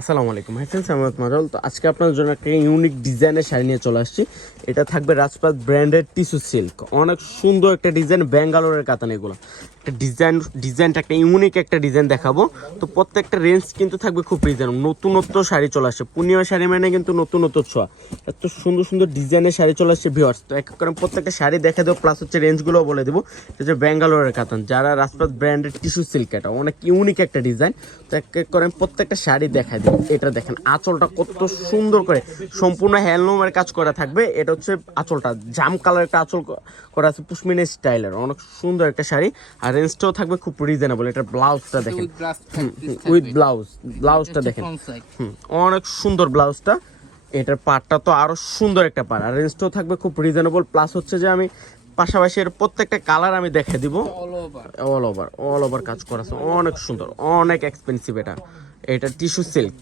আসসালামু আলাইকুম হাসান সামাদ মারল। তো আজকে আপনার জন্য একটা ইউনিক ডিজাইনের শাড়ি নিয়ে চলে আসছি। এটা থাকবে রাজপাত ব্র্যান্ডের টিস্যু সিল্ক, অনেক সুন্দর একটা ডিজাইন, ব্যাঙ্গালোরের কাতান। এগুলো একটা ডিজাইনটা একটা ইউনিক একটা ডিজাইন দেখাবো। তো প্রত্যেকটা রেঞ্জ কিন্তু থাকবে খুব রিজনেবল। নতুনত্ব শাড়ি চলে আসছে, পূর্ণিমা শাড়ি মানে কিন্তু নতুনত্ব ছোঁয়া। এত সুন্দর সুন্দর ডিজাইনের শাড়ি চলে আসছে ভিউয়ার্স। তো এক এক করে প্রত্যেকটা শাড়ি দেখে দেবো, প্লাস হচ্ছে রেঞ্জগুলোও বলে দেবো। এটা হচ্ছে ব্যাঙ্গালোরের কাতান, যারা রাজপাত ব্র্যান্ডের টিস্যু সিল্ক, এটা অনেক ইউনিক একটা ডিজাইন। তো এক এক করে প্রত্যেকটা শাড়ি দেখাই দেবো। এটা দেখেন আঁচলটা কত সুন্দর করে সম্পূর্ণ হ্যান্ডলুমের কাজ করা থাকবে। এটা হচ্ছে আঁচলটা জাম কালার একটা আঁচল করা আছে, পুষ্মিনের স্টাইলের, অনেক সুন্দর একটা শাড়ি। আর রেঞ্জটাও থাকবে খুব রিজনেবল। এটার ব্লাউজটা দেখেন, উইথ ব্লাউজটা দেখেন, অনেক সুন্দর ব্লাউজটা। এটার পাড়টা তো আরো সুন্দর একটা পাড়, আর রেঞ্জটাও থাকবে খুব রিজনেবল। প্লাস হচ্ছে যে আমি পাশাপাশি এর প্রত্যেকটা কালার আমি দেখে দিব। অল ওভার কাজ করা আছে, অনেক সুন্দর, অনেক এক্সপেন্সিভ। এটা টিস্যু সিল্ক,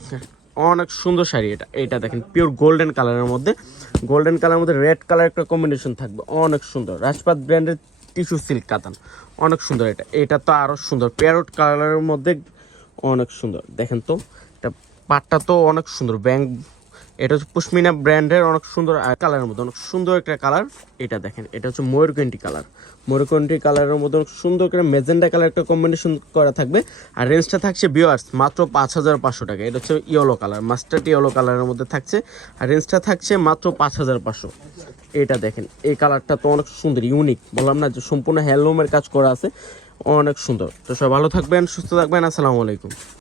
অনেক সুন্দর শাড়ি। এটা দেখেন পিওর গোল্ডেন কালারের মধ্যে, রেড কালার একটা কম্বিনেশন থাকবে, অনেক সুন্দর। রাজপাত ব্র্যান্ডের টিস্যু সিল্ক কাতান, অনেক সুন্দর। এটা তো আরো সুন্দর, প্যারট কালারের মধ্যে, অনেক সুন্দর। দেখেন তো এটা পাটটা তো অনেক সুন্দর, এটা হচ্ছে পশমিনা ব্র্যান্ডের, অনেক সুন্দর কালারের মধ্যে, অনেক সুন্দর একটা কালার। এটা দেখেন, এটা হচ্ছে ময়ূরকণ্ঠী কালারের মধ্যে অনেক সুন্দর করে মেজেন্ডা কালার একটা কম্বিনেশন করা থাকবে। আর রেঞ্জটা থাকছে ভিউয়ার্স মাত্র 5,500 টাকা। এটা হচ্ছে ইয়েলো কালার, মাস্টার্ড ইয়েলো কালারের মধ্যে থাকছে, আর রেঞ্জটা থাকছে মাত্র 5,500। এটা দেখেন, এই কালারটা তো অনেক সুন্দর, ইউনিক, বললাম না যে সম্পূর্ণ হ্যান্ডলুমের কাজ করা আছে, অনেক সুন্দর। তো সবাই ভালো থাকবেন, সুস্থ থাকবেন, আসসালামু আলাইকুম।